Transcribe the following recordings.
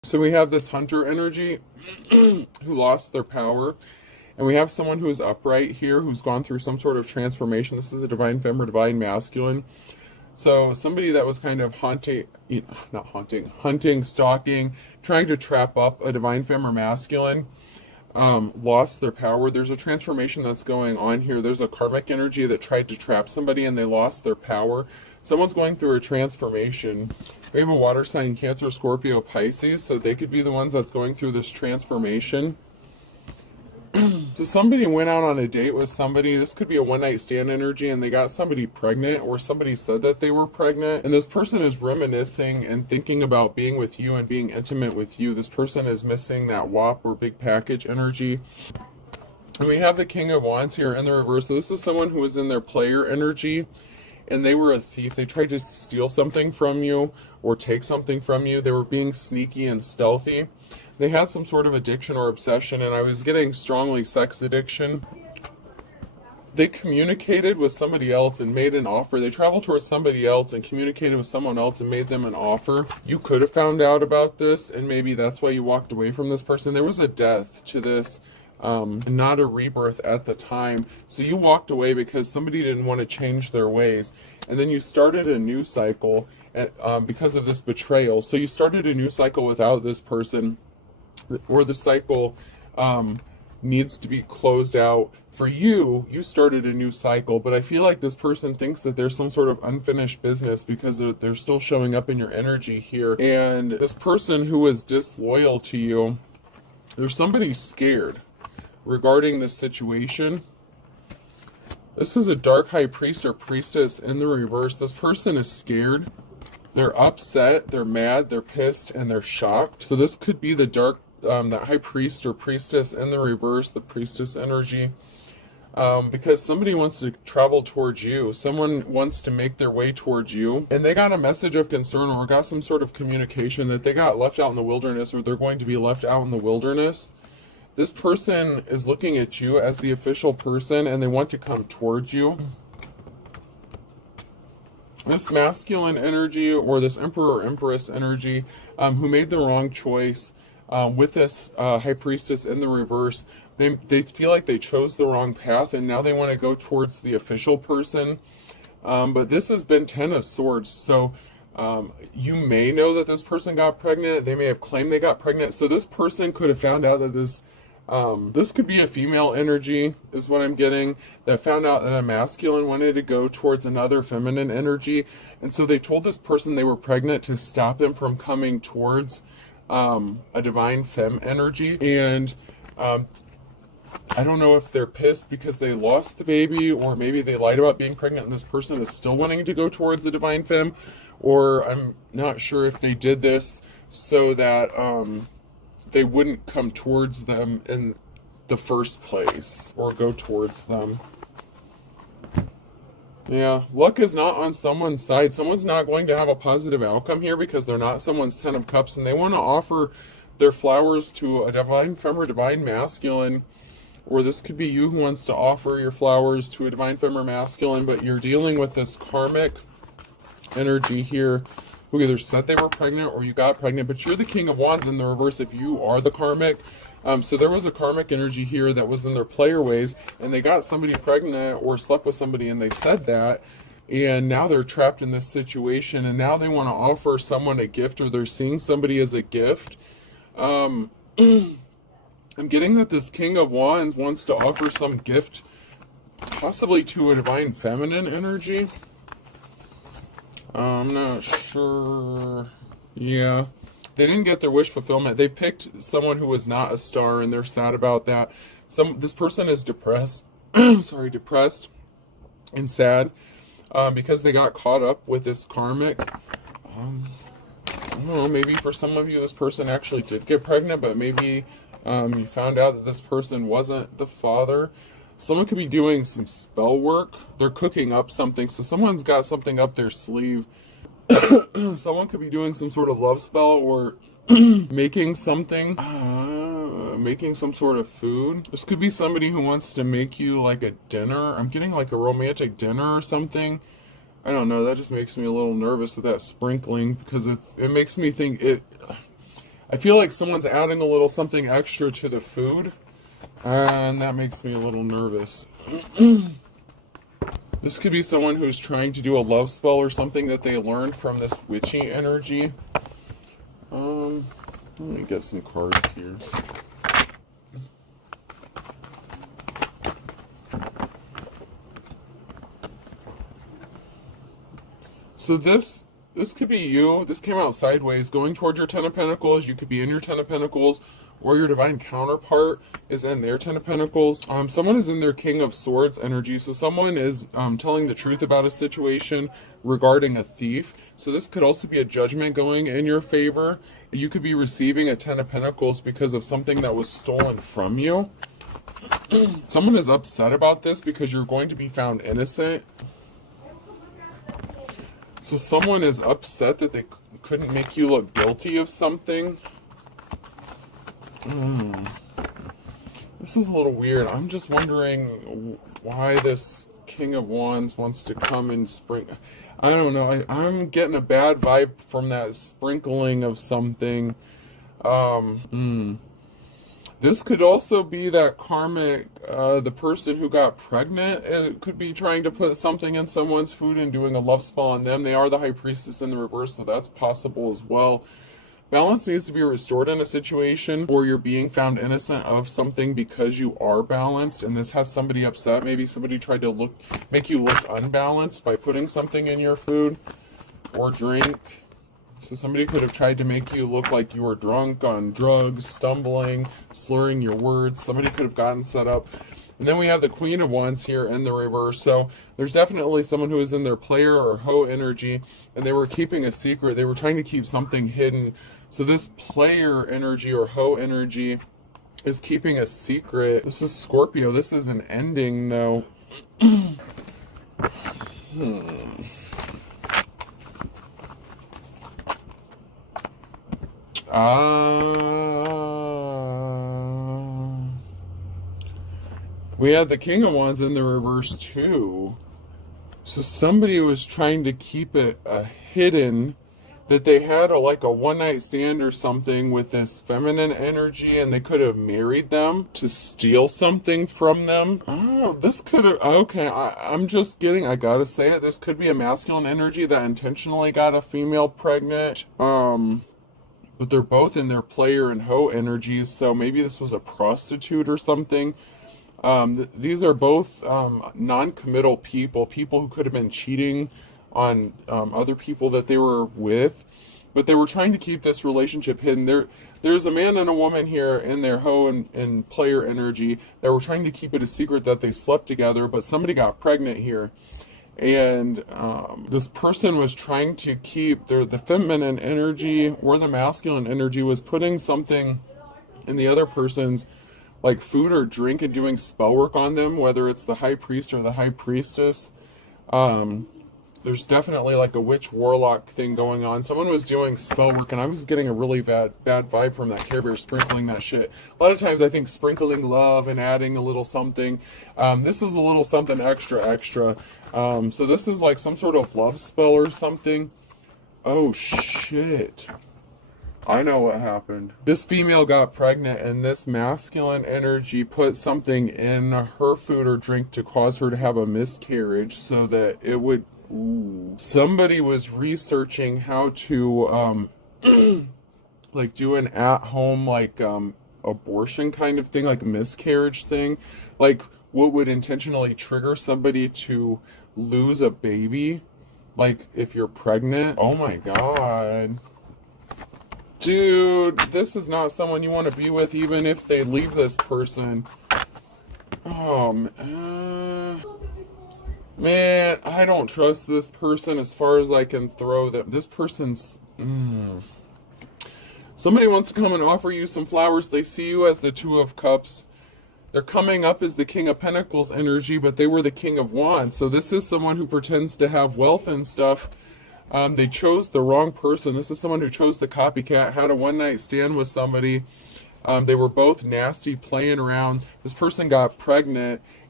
So we have this hunter energy who lost their power. And we have someone who is upright here who's gone through some sort of transformation. This is a divine femme or divine masculine. So somebody that was kind of hunting, stalking, trying to trap up a divine femme or masculine, lost their power. There's a transformation that's going on here. There's a karmic energy that tried to trap somebody and they lost their power. Someone's going through a transformation. We have a water sign, Cancer, Scorpio, Pisces, so they could be the ones that's going through this transformation. So somebody went out on a date with somebody. This could be a one-night stand energy, and they got somebody pregnant, or somebody said that they were pregnant, and this person is reminiscing and thinking about being with you and being intimate with you. This person is missing that WAP or big package energy. And we have the King of Wands here in the reverse. So this is someone who was in their player energy, and they were a thief. They tried to steal something from you or take something from you. They were being sneaky and stealthy. They had some sort of addiction or obsession, and I was getting strongly sex addiction. They communicated with somebody else and made an offer. They traveled towards somebody else and communicated with someone else and made them an offer. You could have found out about this, and maybe that's why you walked away from this person. There was a death to this, not a rebirth at the time. So you walked away because somebody didn't want to change their ways. And then you started a new cycle because of this betrayal. So you started a new cycle without this person, or the cycle needs to be closed out. For you, you started a new cycle, but I feel like this person thinks that there's some sort of unfinished business because they're still showing up in your energy here. And this person who is disloyal to you, there's somebody scared regarding this situation. This is a dark high priest or priestess in the reverse. This person is scared. They're upset, they're mad, they're pissed, and they're shocked. So this could be the dark, that high priest or priestess in the reverse, the priestess energy. Because somebody wants to travel towards you. Someone wants to make their way towards you. And they got a message of concern or got some sort of communication that they got left out in the wilderness, or they're going to be left out in the wilderness. This person is looking at you as the official person, and they want to come towards you. This masculine energy, or this emperor or empress energy, who made the wrong choice with this high priestess in the reverse, they feel like they chose the wrong path, and now they want to go towards the official person. But this has been Ten of Swords, so you may know that this person got pregnant. They may have claimed they got pregnant. So this person could have found out that this could be a female energy, is what I'm getting, that found out that a masculine wanted to go towards another feminine energy. And so they told this person they were pregnant to stop them from coming towards a divine femme energy. And I don't know if they're pissed because they lost the baby, or maybe they lied about being pregnant and this person is still wanting to go towards the divine femme, or I'm not sure if they did this so that they wouldn't come towards them in the first place, or go towards them. Yeah, luck is not on someone's side. Someone's not going to have a positive outcome here because they're not someone's Ten of Cups, and they want to offer their flowers to a divine femme or divine masculine. Or this could be you who wants to offer your flowers to a divine femme or masculine, but you're dealing with this karmic energy here, who either said they were pregnant or you got pregnant, but you're the King of Wands in the reverse if you are the karmic. So there was a karmic energy here that was in their player ways, and they got somebody pregnant or slept with somebody and they said that, and now they're trapped in this situation, and now they want to offer someone a gift, or they're seeing somebody as a gift. I'm getting that this King of Wands wants to offer some gift, possibly to a divine feminine energy. I'm not sure. Yeah. They didn't get their wish fulfillment. They picked someone who was not a star, and they're sad about that. This person is depressed. Depressed and sad because they got caught up with this karmic. I don't know, maybe for some of you this person actually did get pregnant, but maybe you found out that this person wasn't the father. Someone could be doing some spell work. They're cooking up something, so someone's got something up their sleeve. Someone could be doing some sort of love spell, or making something, making some sort of food. This could be somebody who wants to make you like a dinner. I'm getting like a romantic dinner or something. I don't know, that just makes me a little nervous with that sprinkling, because it makes me think I feel like someone's adding a little something extra to the food, and that makes me a little nervous. This could be someone who's trying to do a love spell or something that they learned from this witchy energy. Let me get some cards here. So this could be you. This came out sideways, going towards your Ten of Pentacles. You could be in your Ten of Pentacles, or your divine counterpart is in their Ten of Pentacles. Someone is in their King of Swords energy. So someone is telling the truth about a situation regarding a thief. So this could also be a judgment going in your favor. You could be receiving a Ten of Pentacles because of something that was stolen from you. Someone is upset about this because you're going to be found innocent. So someone is upset that they couldn't make you look guilty of something. This is a little weird. I'm just wondering why this King of Wands wants to come and sprinkle. I don't know. I'm getting a bad vibe from that sprinkling of something. This could also be that karmic, the person who got pregnant. It could be trying to put something in someone's food and doing a love spell on them. They are the High Priestess in the reverse, so that's possible as well. Balance needs to be restored in a situation, or you're being found innocent of something because you are balanced, and this has somebody upset. Maybe somebody tried to make you look unbalanced by putting something in your food or drink. So somebody could have tried to make you look like you were drunk on drugs, stumbling, slurring your words. Somebody could have gotten set up. And then we have the Queen of Wands here in the reverse. So there's definitely someone who is in their player or hoe energy, and they were keeping a secret. They were trying to keep something hidden. So this player energy or hoe energy is keeping a secret. This is Scorpio. This is an ending, though. We had the King of Wands in the reverse too. So somebody was trying to keep it hidden, that they had like a one-night stand or something with this feminine energy, and they could have married them to steal something from them. Oh, this could have, okay, I'm just getting, I gotta say it, this could be a masculine energy that intentionally got a female pregnant. But they're both in their player and hoe energies, so maybe this was a prostitute or something. These are both non-committal people who could have been cheating on other people that they were with, but they were trying to keep this relationship hidden. There's a man and a woman here in their hoe and player energy that were trying to keep it a secret that they slept together, but somebody got pregnant here. And this person was trying to keep the feminine energy or the masculine energy was putting something in the other person's like food or drink and doing spell work on them, whether it's the High Priest or the High Priestess. There's definitely like a witch warlock thing going on. Someone was doing spell work, and I was getting a really bad vibe from that Care Bear sprinkling that shit. A lot of times I think sprinkling love and adding a little something. This is a little something extra. So this is like some sort of love spell or something. Oh shit. I know what happened. This female got pregnant, and this masculine energy put something in her food or drink to cause her to have a miscarriage so that it would... Ooh. Somebody was researching how to like do an at-home like abortion kind of thing, like a miscarriage thing, like what would intentionally trigger somebody to lose a baby, like if you're pregnant. Oh my god. Dude, this is not someone you want to be with, even if they leave this person. Oh, man, I don't trust this person as far as I can throw them. This person's... Somebody wants to come and offer you some flowers. They see you as the Two of Cups. They're coming up as the King of Pentacles energy, but they were the King of Wands. So this is someone who pretends to have wealth and stuff. They chose the wrong person. This is someone who chose the copycat, had a one-night stand with somebody. They were both nasty, playing around. This person got pregnant,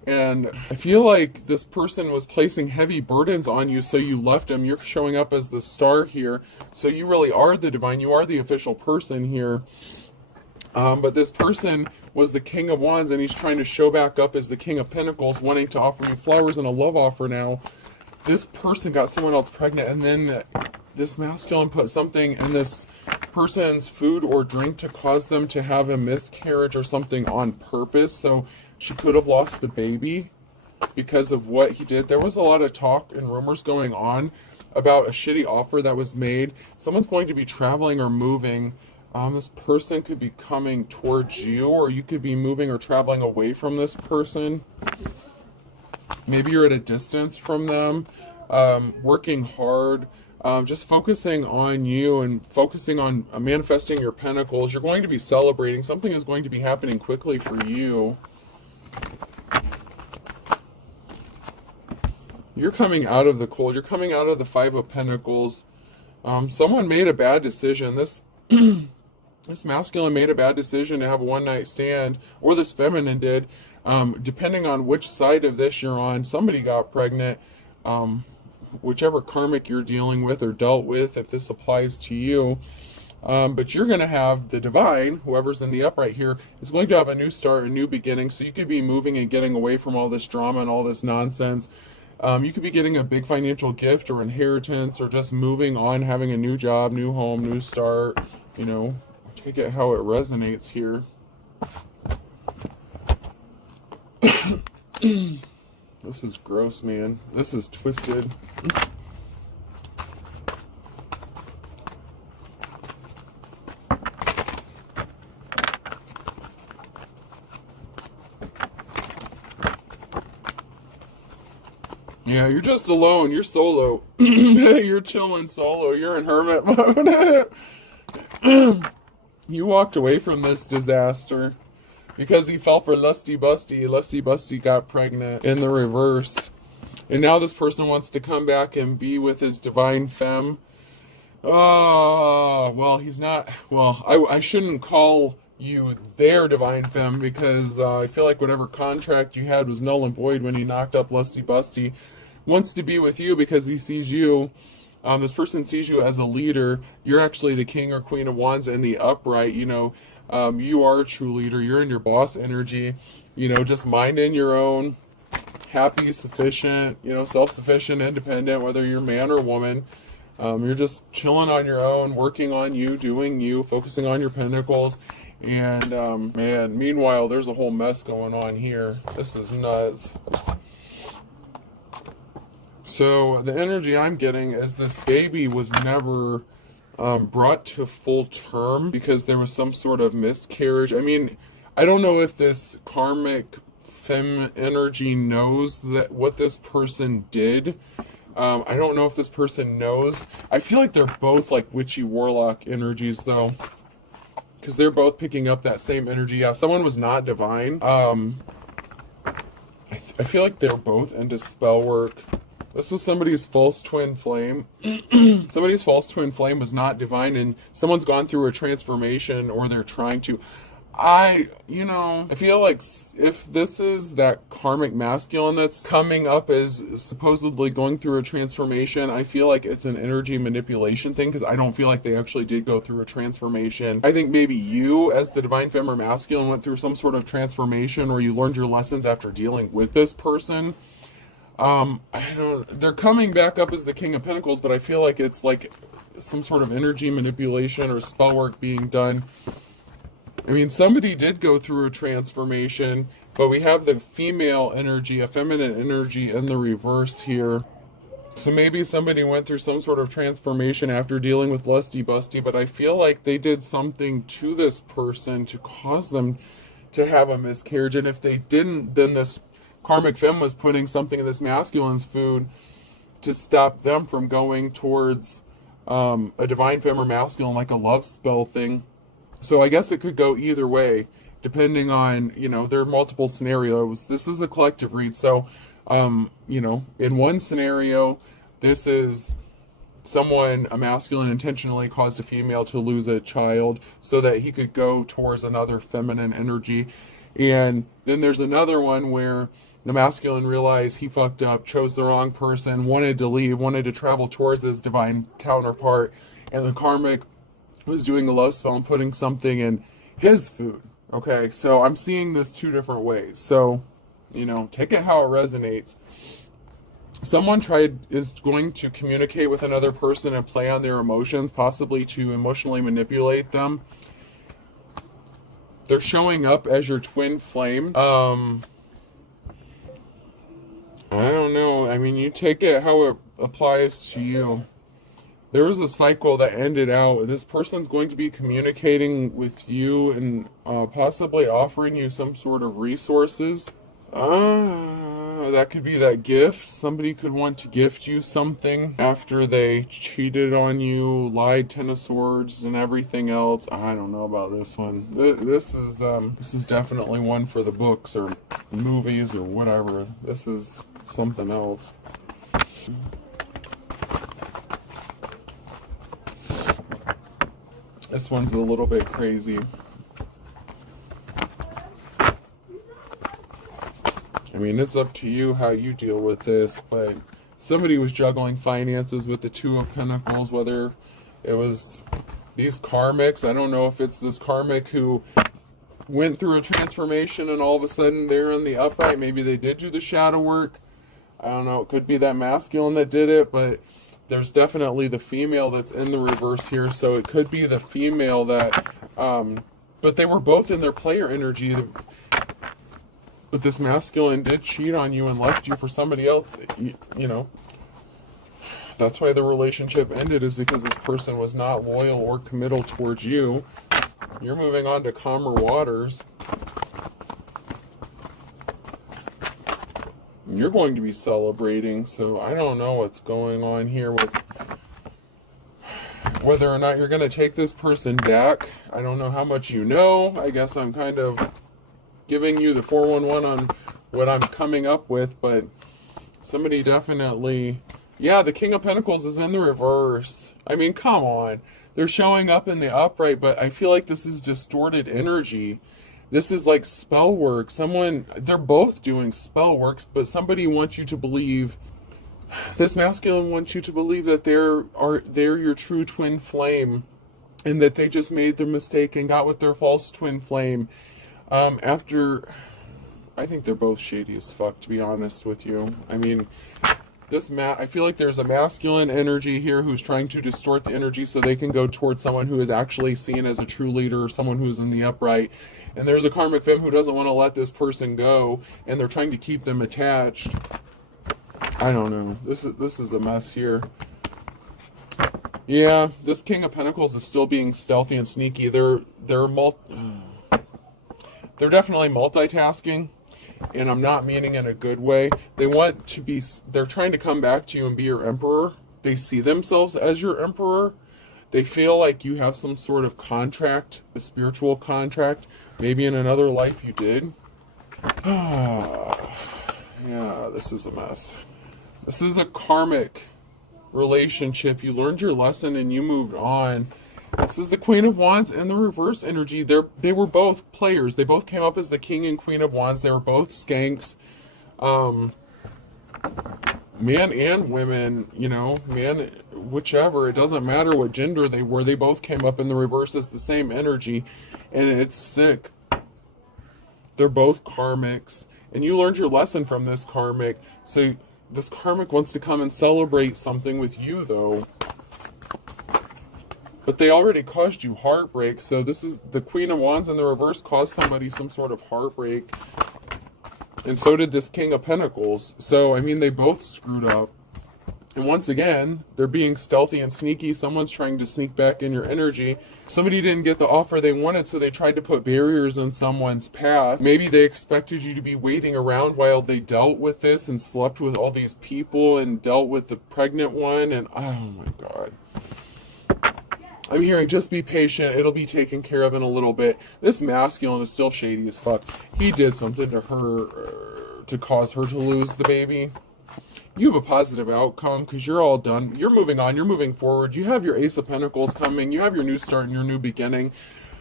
And I feel like this person was placing heavy burdens on you, so you left them. You're showing up as the star here. So you really are the divine. You are the official person here. But this person was the King of Wands, and he's trying to show back up as the King of Pentacles, wanting to offer you flowers and a love offer now. This person got someone else pregnant, and then this masculine put something in this person's food or drink to cause them to have a miscarriage or something on purpose. So she could have lost the baby because of what he did. There was a lot of talk and rumors going on about a shitty offer that was made. Someone's going to be traveling or moving. This person could be coming towards you, or you could be moving or traveling away from this person. Maybe you're at a distance from them, working hard, just focusing on you and focusing on manifesting your pentacles. You're going to be celebrating. Something is going to be happening quickly for you. You're coming out of the cold. You're coming out of the Five of Pentacles. Someone made a bad decision. This this masculine made a bad decision to have a one-night stand, or this feminine did. Depending on which side of this you're on, somebody got pregnant. Whichever karmic you're dealing with or dealt with, if this applies to you. But you're going to have the divine, whoever's in the upright here, is going to have a new start, a new beginning. So you could be moving and getting away from all this drama and all this nonsense. You could be getting a big financial gift or inheritance, or just moving on, having a new job, new home, new start. You know, take it how it resonates here. This is gross, man. This is twisted. Yeah, you're just alone. You're solo. You're chilling solo. You're in hermit mode. You walked away from this disaster because he fell for lusty busty. Lusty busty got pregnant in the reverse. And now this person wants to come back and be with his divine femme. Oh, well, he's not. Well, I shouldn't call you their divine femme, because I feel like whatever contract you had was null and void when he knocked up lusty busty. Wants to be with you because he sees you. This person sees you as a leader. You're actually the King or Queen of Wands in the upright. You know, you are a true leader. You're in your boss energy. You know, just minding your own, happy, sufficient, you know, self-sufficient, independent, whether you're man or woman. You're just chilling on your own, working on you, doing you, focusing on your pentacles. And, man, meanwhile, there's a whole mess going on here. This is nuts. So the energy I'm getting is this baby was never brought to full term because there was some sort of miscarriage. I mean, I don't know if this karmic femme energy knows that what this person did. I don't know if this person knows. I feel like they're both like witchy warlock energies, though, because they're both picking up that same energy. Yeah, someone was not divine. I feel like they're both into spell work. This was somebody's false twin flame. Somebody's false twin flame was not divine, and someone's gone through a transformation, or they're trying to. I feel like if this is that karmic masculine that's coming up as supposedly going through a transformation, I feel like it's an energy manipulation thing, because I don't feel like they actually did go through a transformation. I think maybe you, as the divine femme or masculine, went through some sort of transformation, or you learned your lessons after dealing with this person. They're coming back up as the King of Pentacles, but I feel like it's like some sort of energy manipulation or spell work being done. I mean, somebody did go through a transformation, but we have the female energy, a feminine energy in the reverse here. So maybe somebody went through some sort of transformation after dealing with lusty busty, but I feel like they did something to this person to cause them to have a miscarriage. And if they didn't, then this karmic femme was putting something in this masculine's food to stop them from going towards a divine femme or masculine, like a love spell thing. So I guess it could go either way, depending on, there are multiple scenarios. This is a collective read. So, in one scenario, this is someone, a masculine, intentionally caused a female to lose a child so that he could go towards another feminine energy. And then there's another one where The masculine realized he fucked up, chose the wrong person, wanted to leave, wanted to travel towards his divine counterpart, and the karmic was doing a love spell and putting something in his food. Okay, so I'm seeing this two different ways. So, take it how it resonates. Someone is going to communicate with another person and play on their emotions, possibly to emotionally manipulate them. They're showing up as your twin flame. I don't know. I mean, you take it how it applies to you. There was a cycle that ended out. This person's going to be communicating with you and possibly offering you some sort of resources. That could be that gift. Somebody could want to gift you something after they cheated on you, lied, 10 of swords, and everything else. I don't know about this one. This is definitely one for the books or movies or whatever. This is something else. This one's a little bit crazy. I mean, it's up to you how you deal with this, but somebody was juggling finances with the Two of Pentacles, whether it was these karmics. I don't know if it's this karmic who went through a transformation and all of a sudden they're in the upright. Maybe they did do the shadow work. I don't know. It could be that masculine that did it, but there's definitely the female that's in the reverse here. So it could be the female that, but they were both in their player energy. But this masculine did cheat on you and left you for somebody else, That's why the relationship ended, is because this person was not loyal or committal towards you. You're moving on to calmer waters. You're going to be celebrating, so I don't know what's going on here with whether or not you're going to take this person back. I don't know how much you know. I guess I'm kind of giving you the 411 on what I'm coming up with, but somebody definitely, yeah, the King of Pentacles is in the reverse. I mean, come on. They're showing up in the upright, but I feel like this is distorted energy. This is like spell work. They're both doing spell works, but somebody wants you to believe, this masculine wants you to believe that they're your true twin flame, and that they just made their mistake and got with their false twin flame. I think they're both shady as fuck, to be honest with you. I mean, I feel like there's a masculine energy here who's trying to distort the energy so they can go towards someone who is actually seen as a true leader, or someone who's in the upright. And there's a karmic femme who doesn't want to let this person go, and they're trying to keep them attached. I don't know. This is a mess here. Yeah, this King of Pentacles is still being stealthy and sneaky. They're definitely multitasking, and I'm not meaning in a good way. They're trying to come back to you and be your emperor. They see themselves as your emperor. They feel like you have some sort of contract, a spiritual contract. Maybe in another life you did. Yeah, this is a mess. This is a karmic relationship. You learned your lesson and you moved on. This is the Queen of Wands and the reverse energy. They were both players. They both came up as the King and Queen of Wands. They were both skanks. Man and women, man, whichever. It doesn't matter what gender they were. They both came up in the reverse as the same energy. And it's sick. They're both karmics. And you learned your lesson from this karmic. So this karmic wants to come and celebrate something with you, though. But they already caused you heartbreak. So this is the Queen of Wands in the reverse caused somebody some sort of heartbreak. And so did this King of Pentacles. So, I mean, they both screwed up. And once again, they're being stealthy and sneaky. Someone's trying to sneak back in your energy. Somebody didn't get the offer they wanted, so they tried to put barriers in someone's path. Maybe they expected you to be waiting around while they dealt with this and slept with all these people and dealt with the pregnant one. And, oh my God. I'm hearing just be patient. It'll be taken care of in a little bit. This masculine is still shady as fuck. He did something to her to cause her to lose the baby. You have a positive outcome because you're all done. You're moving on. You're moving forward. You have your Ace of Pentacles coming. You have your new start and your new beginning.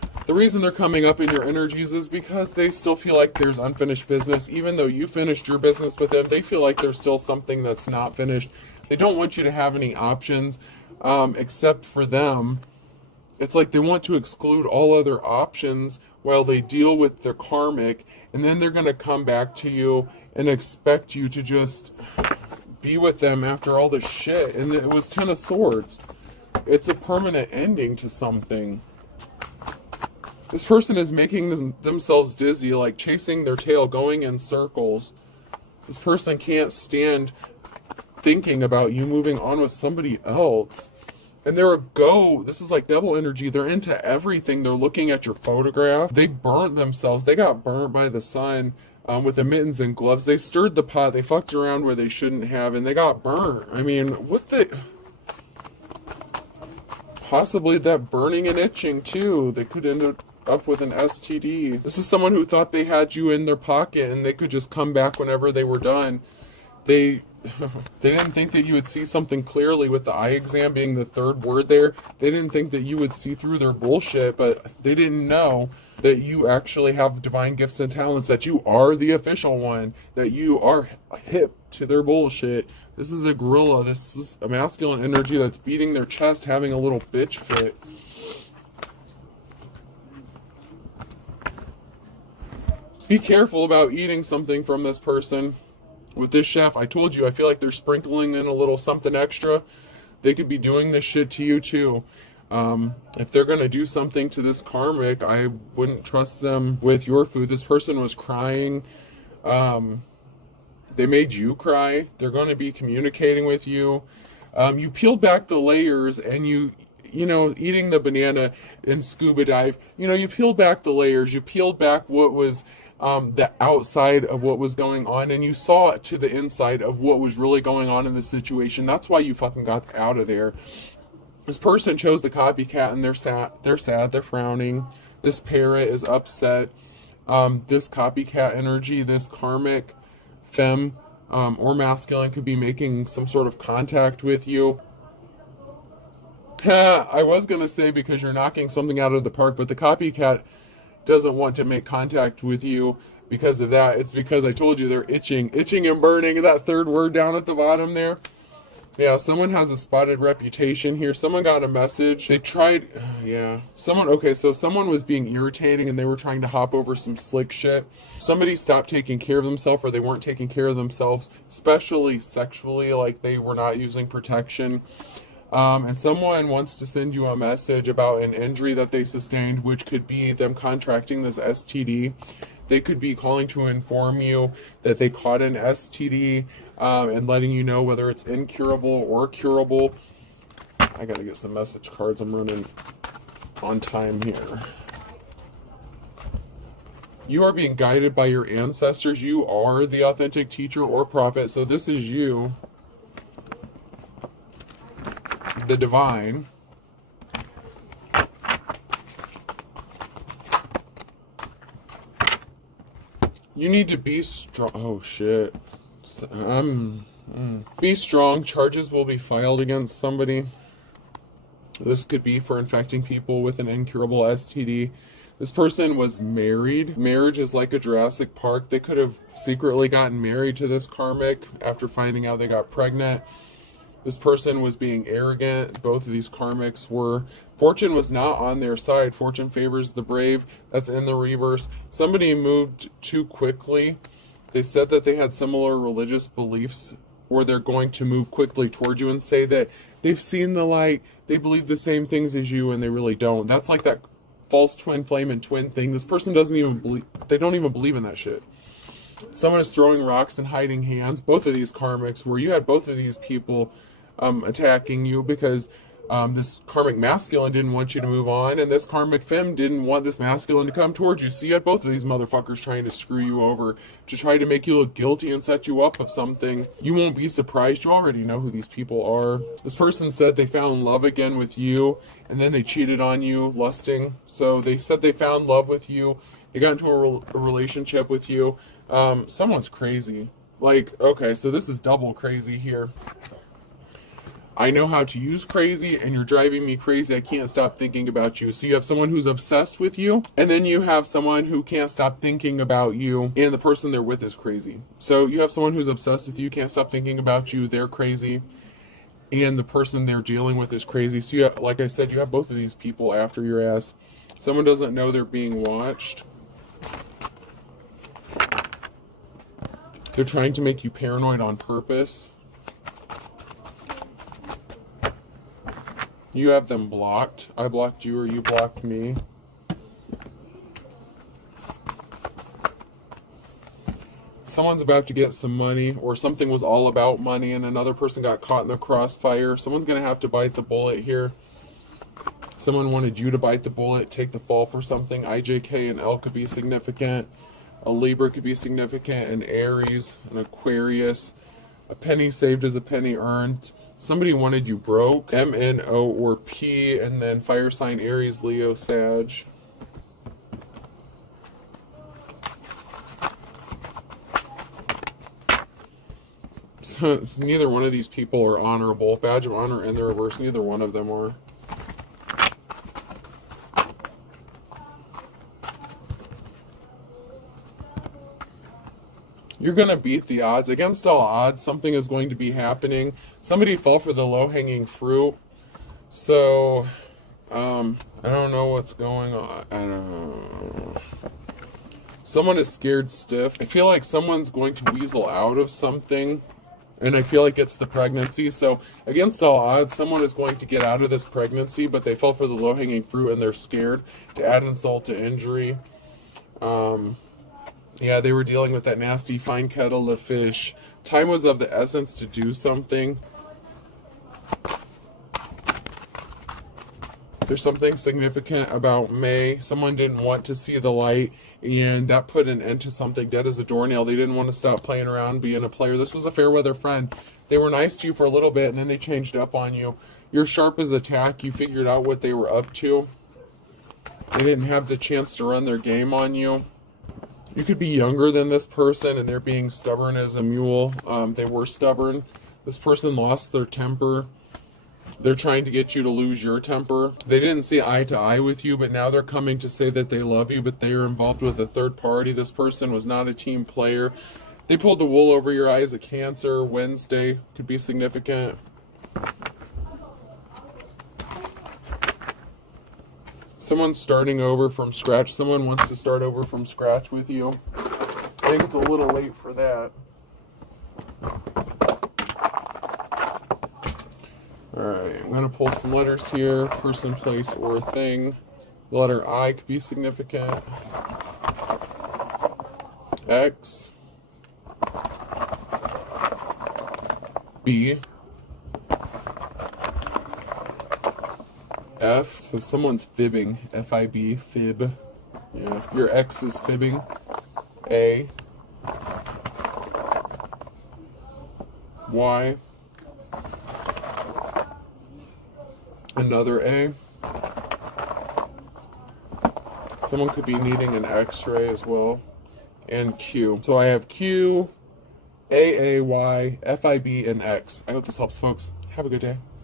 The reason they're coming up in your energies is because they still feel like there's unfinished business. Even though you finished your business with them, they feel like there's still something that's not finished. They don't want you to have any options except for them. It's like they want to exclude all other options while they deal with their karmic, and then they're going to come back to you and expect you to just be with them after all this shit. And it was 10 of Swords. It's a permanent ending to something. This person is making themselves dizzy, like chasing their tail, going in circles. This person can't stand thinking about you moving on with somebody else. And they're this is like devil energy. They're into everything. They're looking at your photograph. They burnt themselves. They got burnt by the sun with the mittens and gloves. They stirred the pot. They fucked around where they shouldn't have, and they got burnt. I mean, what the... Possibly that burning and itching, too. They could end up with an STD. This is someone who thought they had you in their pocket and they could just come back whenever they were done. They didn't think that you would see something clearly with the eye exam being the third word there. They didn't think that you would see through their bullshit, but they didn't know that you actually have divine gifts and talents, that you are the official one, that you are hip to their bullshit. This is a gorilla. This is a masculine energy that's beating their chest, having a little bitch fit. Be careful about eating something from this person. With this chef, I told you, I feel like they're sprinkling in a little something extra. They could be doing this shit to you too. If they're going to do something to this karmic, I wouldn't trust them with your food. This person was crying. They made you cry. They're going to be communicating with you. You peeled back the layers and you know, eating the banana in scuba dive, you peeled back the layers. You peeled back what was the outside of what was going on, and you saw to the inside of what was really going on in the situation. That's why you fucking got out of there. This person chose the copycat, and they're sad, they're frowning. This parrot is upset. This copycat energy, this karmic femme or masculine could be making some sort of contact with you. I was going to say because you're knocking something out of the park, but the copycat doesn't want to make contact with you because of that. It's because I told you they're itching and burning. That third word down at the bottom there. Yeah, someone has a spotted reputation here. Someone got a message. They tried, someone was being irritating and they were trying to hop over some slick shit. Somebody stopped taking care of themselves, or they weren't taking care of themselves, especially sexually, like they were not using protection. And someone wants to send you a message about an injury that they sustained, which could be them contracting this STD. They could be calling to inform you that they caught an STD and letting you know whether it's incurable or curable. I gotta get some message cards. I'm running on time here. You are being guided by your ancestors. You are the authentic teacher or prophet. So this is you, the divine. You need to be strong. Oh shit. Be strong. Charges will be filed against somebody. This could be for infecting people with an incurable STD. This person was married. Marriage is like a Jurassic Park. They could have secretly gotten married to this karmic after finding out they got pregnant. This person was being arrogant. Both of these karmics were. Fortune was not on their side. Fortune favors the brave. That's in the reverse. Somebody moved too quickly. They said that they had similar religious beliefs, or they're going to move quickly toward you and say that they've seen the light. They believe the same things as you, and they really don't. That's like that false twin flame and twin thing. This person doesn't even believe. They don't even believe in that shit. Someone is throwing rocks and hiding hands. Both of these karmics, where you had both of these people attacking you because this karmic masculine didn't want you to move on, and this karmic femme didn't want this masculine to come towards you. So you had both of these motherfuckers trying to screw you over, to try to make you look guilty and set you up of something. You won't be surprised. You already know who these people are. This person said they found love again with you, and then they cheated on you, lusting. So they said they found love with you. They got into a relationship with you. Someone's crazy. Like, okay, so this is double crazy here. I know how to use crazy, and you're driving me crazy. I can't stop thinking about you. So you have someone who's obsessed with you, and then you have someone who can't stop thinking about you, and the person they're with is crazy. So you have someone who's obsessed with you, can't stop thinking about you, they're crazy, and the person they're dealing with is crazy. So you have, like I said, you have both of these people after your ass. Someone doesn't know they're being watched. They're trying to make you paranoid on purpose. You have them blocked. I blocked you or you blocked me. Someone's about to get some money, or something was all about money and another person got caught in the crossfire. Someone's going to have to bite the bullet here. Someone wanted you to bite the bullet, take the fall for something. IJK and L could be significant. A Libra could be significant. An Aries, an Aquarius. A penny saved is a penny earned. Somebody wanted you broke. M, N, O, or P, and then fire sign Aries, Leo, Sag. So neither one of these people are honorable. Badge of honor in the reverse. Neither one of them are. You're going to beat the odds. Against all odds, something is going to be happening. Somebody fell for the low-hanging fruit. So, I don't know what's going on. I don't know. Someone is scared stiff. I feel like someone's going to weasel out of something. And I feel like it's the pregnancy. So, against all odds, someone is going to get out of this pregnancy, but they fell for the low-hanging fruit and they're scared. To add insult to injury. Yeah, they were dealing with that nasty fine kettle of fish. Time was of the essence to do something. There's something significant about May. Someone didn't want to see the light, and that put an end to something dead as a doornail. They didn't want to stop playing around, being a player. This was a fair weather friend. They were nice to you for a little bit, and then they changed up on you. You're sharp as a tack. You figured out what they were up to. They didn't have the chance to run their game on you. You could be younger than this person, and they're being stubborn as a mule. They were stubborn. This person lost their temper. They're trying to get you to lose your temper. They didn't see eye to eye with you, but now they're coming to say that they love you, but they are involved with a third party. This person was not a team player. They pulled the wool over your eyes. A Cancer. Wednesday could be significant. Someone's starting over from scratch. Someone wants to start over from scratch with you. I think it's a little late for that. Alright, I'm going to pull some letters here. Person, place, or thing. The letter I could be significant. X. B. F, so someone's fibbing. F-I-B, fib. Yeah, your ex is fibbing. A. Y. Another A. Someone could be needing an X-ray as well. And Q. So I have Q, A, Y, F-I-B, and X. I hope this helps, folks. Have a good day.